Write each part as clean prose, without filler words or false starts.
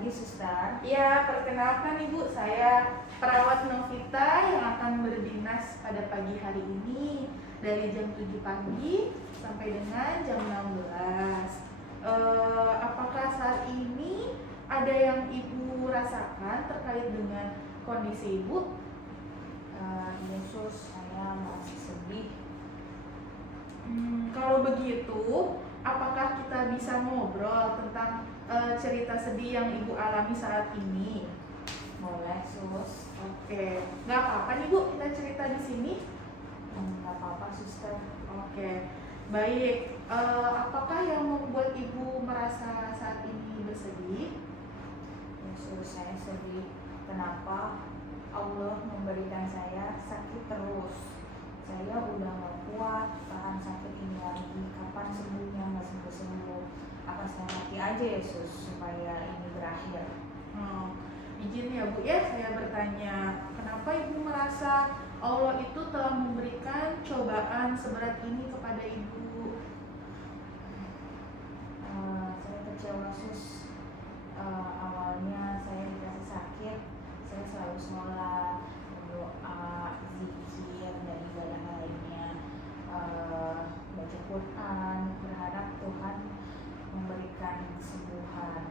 lagi, Suster. Ya, perkenalkan Ibu, saya perawat Novita yang akan berdinas pada pagi hari ini dari jam 7 pagi sampai dengan jam 16. Apakah saat ini ada yang Ibu rasakan terkait dengan kondisi Ibu? Yesus, saya masih sedih. Kalau begitu, apakah kita bisa ngobrol tentang cerita sedih yang Ibu alami saat ini? Boleh, Sus. Oke, nggak apa-apa nih Bu, kita cerita di sini. Nggak apa-apa, Suster. Oke, baik. Apakah yang membuat Ibu merasa saat ini bersedih? Yesus, saya sedih. Kenapa Allah memberikan saya sakit terus? Saya udah gak kuat tahan sakit ini lagi. Kapan sembuhnya? Nggak sembuh-sembuh. Apa saya mati aja, Yesus, supaya ini berakhir? Izin ya Bu ya, saya bertanya, kenapa Ibu merasa Allah itu telah memberikan cobaan seberat ini kepada Ibu? Saya kecewa, Sus. Awalnya saya dikasih sakit, saya selalu sholat, berdoa, zikir, dan ibadah lainnya, baca Quran, berharap Tuhan memberikan kesembuhan.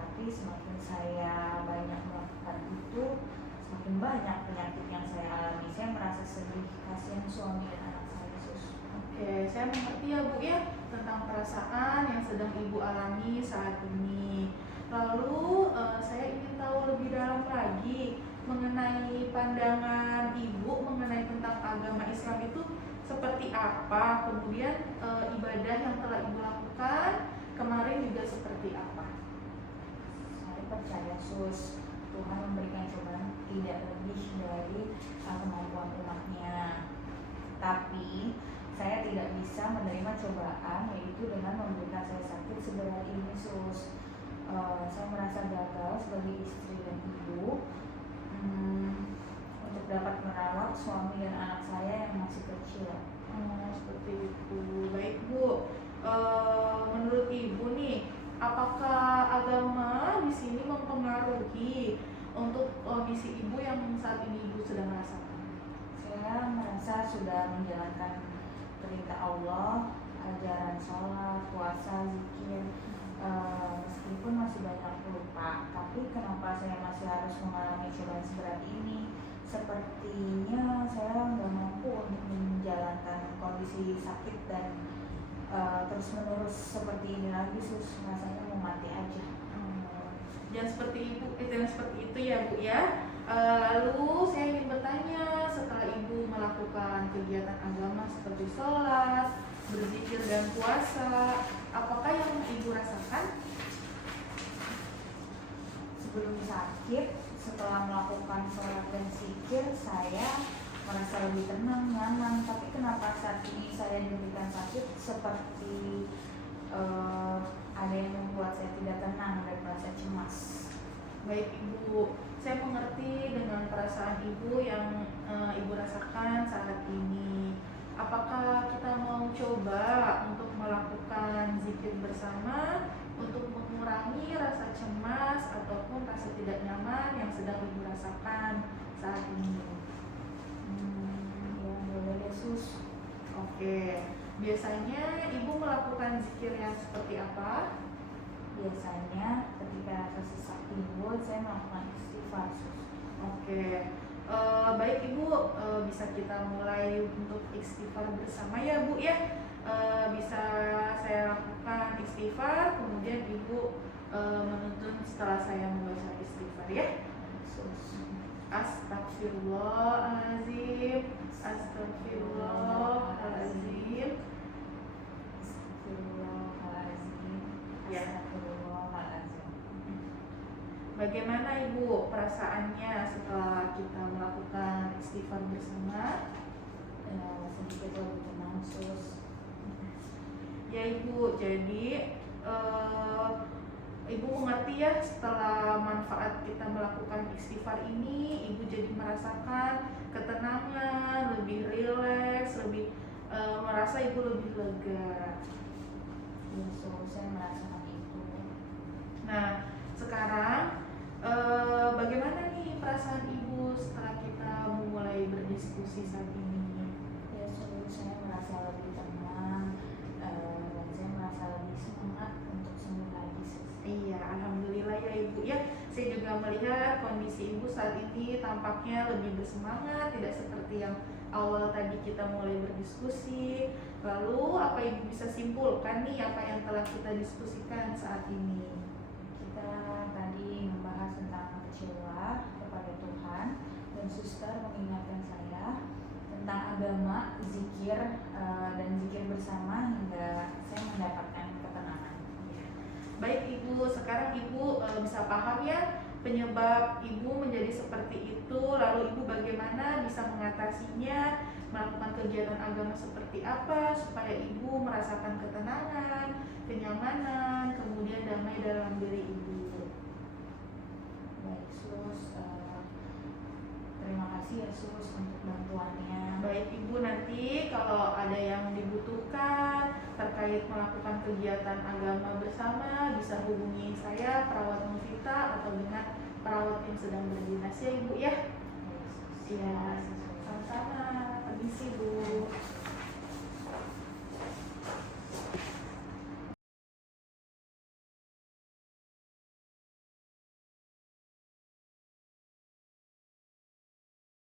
Tapi semakin saya banyak melakukan itu, semakin banyak penyakit yang saya alami. Saya merasa sedih, kasihan suami dan anak saya, Sus. Oke, saya mengerti ya Bu ya tentang perasaan yang sedang Ibu alami saat ini. Lalu saya ingin tahu lebih dalam lagi mengenai pandangan Ibu mengenai tentang agama Islam itu seperti apa. Kemudian ibadah yang telah Ibu lakukan kemarin juga seperti apa. Saya percaya, Sus, Tuhan memberikan cobaan tidak lebih dari kemampuan umatnya. Tapi saya tidak bisa menerima cobaan, yaitu dengan memberikan saya sakit seberat ini, Sus. Saya merasa gagal sebagai istri dan ibu untuk dapat merawat suami dan anak saya yang masih kecil. Seperti itu. Baik Bu, menurut Ibu nih, apakah agama di sini mempengaruhi untuk kondisi Ibu yang saat ini Ibu sedang rasakan? Saya merasa sudah menjalankan perintah Allah, ajaran sholat, puasa, zikir, meskipun masih banyak lupa. Tapi kenapa saya masih harus mengalami cobaan seberat ini? Sepertinya saya nggak mampu untuk menjalankan kondisi sakit dan terus menerus seperti ini lagi, Sus. Rasanya mau mati aja. Yang seperti itu ya Bu ya. Lalu saya ingin bertanya, setelah Ibu melakukan kegiatan agama seperti sholat, berzikir dan puasa, apakah yang Ibu rasakan? Sebelum sakit, setelah melakukan sholat dan zikir, saya merasa lebih tenang, nyaman. Tapi kenapa saat ini saya diberikan sakit seperti ada yang membuat saya tidak tenang dan merasa cemas? Baik Ibu, saya mengerti dengan perasaan Ibu yang Ibu rasakan saat ini. Apakah kita mau coba untuk melakukan zikir bersama untuk mengurangi rasa cemas ataupun rasa tidak nyaman yang sedang Ibu rasakan saat ini? Ya, boleh, Yesus. Oke, biasanya Ibu melakukan zikir yang seperti apa? Biasanya ketika rasa sesak timbul, saya melakukan istighfar, Sus. Oke, baik Ibu, bisa kita mulai untuk istighfar bersama ya Bu ya. Bisa saya lakukan istighfar, kemudian Ibu menuntun setelah saya membaca istighfar ya. Astagfirullahaladzim, astagfirullahaladzim. Ya. Bagaimana Ibu perasaannya setelah kita melakukan istighfar bersama? Sedikit lebih tenang, Sus. Ya Ibu, jadi Ibu mengerti ya setelah manfaat kita melakukan istighfar ini, Ibu jadi merasakan ketenangan, lebih rileks, lebih merasa Ibu lebih lega. Yesus, saya merasakan itu. Nah, Sekarang bagaimana nih perasaan Ibu setelah kita memulai berdiskusi saat ini? Ya, sungguh saya merasa lebih tenang, dan saya merasa lebih semangat untuk sembuh lagi, Sis. Iya, alhamdulillah ya Ibu ya. Saya juga melihat kondisi Ibu saat ini tampaknya lebih bersemangat, tidak seperti yang awal tadi kita mulai berdiskusi. Lalu apa Ibu bisa simpulkan nih apa yang telah kita diskusikan saat ini? Kita tadi membahas tentang kecewa kepada Tuhan, dan suster mengingatkan saya tentang agama, zikir, dan zikir bersama hingga saya mendapatkan ketenangan. Baik Ibu, sekarang Ibu bisa paham ya penyebab Ibu menjadi seperti itu, lalu Ibu bagaimana bisa mengatasinya, melakukan kegiatan agama seperti apa supaya Ibu merasakan ketenangan, kenyamanan, kemudian damai dalam diri Ibu. Baik, Sus, terima kasih ya Sus untuk bantuannya. Baik Ibu, nanti kalau ada yang dibutuhkan terkait melakukan kegiatan agama bersama bisa hubungi saya, perawat Novita, atau dengan perawat yang sedang berdinas ya Ibu ya. Baik, Sus. Iya, Terima kasih, Sus. sama-sama. Permisi Bu.